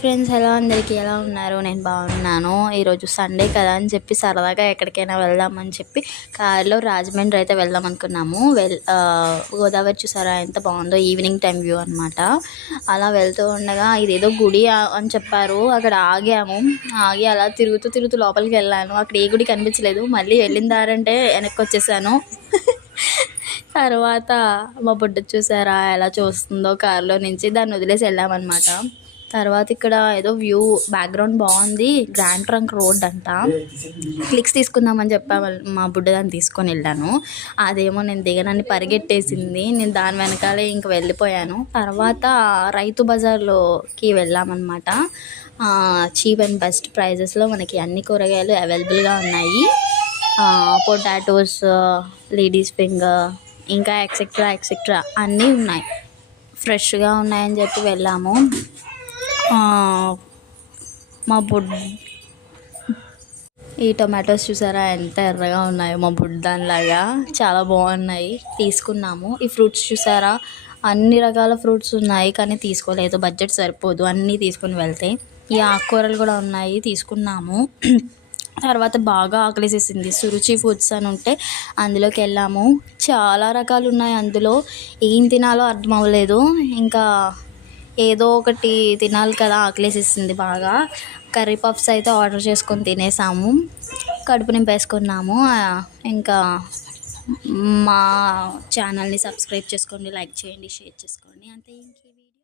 Friends hello అందరికీ ఎలా ఉన్నారు? నేను బాగున్నాను. ఈరోజు సండే కదా అని చెప్పి సరదాగా ఎక్కడికైనా వెళ్దామని చెప్పి కార్లో రాజమండ్రి అయితే వెళ్దాం అనుకున్నాము. గోదావరి చూసారా ఎంత బాగుందో, ఈవినింగ్ టైం వ్యూ అనమాట. అలా వెళ్తూ ఉండగా ఇదేదో గుడి అని చెప్పారు, అక్కడ ఆగాము. ఆగి అలా తిరుగుతూ తిరుగుతూ లోపలికి వెళ్ళాను. అక్కడ ఏ గుడి కనిపించలేదు. మళ్ళీ వెళ్ళిన దారంటే వెనక్కి వచ్చేసాను. తర్వాత మా బుడ్డ చూసారా ఎలా చూస్తుందో కార్లో నుంచి, దాన్ని వదిలేసి వెళ్ళామన్నమాట. తర్వాత ఇక్కడ ఏదో వ్యూ బ్యాక్గ్రౌండ్ బాగుంది, గ్రాండ్ ట్రంక్ రోడ్ అంట. క్లిక్స్ తీసుకుందామని చెప్పా మా బుడ్డ, దాన్ని తీసుకొని వెళ్ళాను. అదేమో నేను దిగనని పరిగెట్టేసింది. నేను దాని వెనకాలే ఇంక వెళ్ళిపోయాను. తర్వాత రైతు బజార్లోకి వెళ్ళామన్నమాట. చీప్ అండ్ బెస్ట్ ప్రైజెస్లో మనకి అన్ని కూరగాయలు అవైలబుల్గా ఉన్నాయి. పొటాటోస్, లేడీస్ ఫింగర్, ఇంకా ఎక్సెట్రా ఎక్సెట్రా అన్నీ ఉన్నాయి. ఫ్రెష్గా ఉన్నాయని చెప్పి వెళ్ళాము. మా ఈ టొమాటోస్ చూసారా ఎంత ఎర్రగా ఉన్నాయో, మా దానిలాగా చాలా బాగున్నాయి. తీసుకున్నాము. ఈ ఫ్రూట్స్ చూసారా, అన్ని రకాల ఫ్రూట్స్ ఉన్నాయి కానీ తీసుకోలేదు, బడ్జెట్ సరిపోదు అన్నీ తీసుకుని వెళ్తే. ఈ ఆకుకూరలు కూడా ఉన్నాయి, తీసుకున్నాము. తర్వాత బాగా ఆకలేసేసింది. సురుచి ఫుడ్స్ అని ఉంటే అందులోకి వెళ్ళాము. చాలా రకాలు ఉన్నాయి అందులో, ఏం తినాలో అర్థం అవ్వలేదు. ఇంకా ఏదో ఒకటి తినాలి కదా, ఆకలేసేసింది బాగా. కర్రీ పఫ్స్ అయితే ఆర్డర్ చేసుకొని తినేసాము, కడుపు నింపేసుకున్నాము. ఇంకా మా ఛానల్ని సబ్స్క్రైబ్ చేసుకోండి, లైక్ చేయండి, షేర్ చేసుకోండి, అంతే. ఇంకేం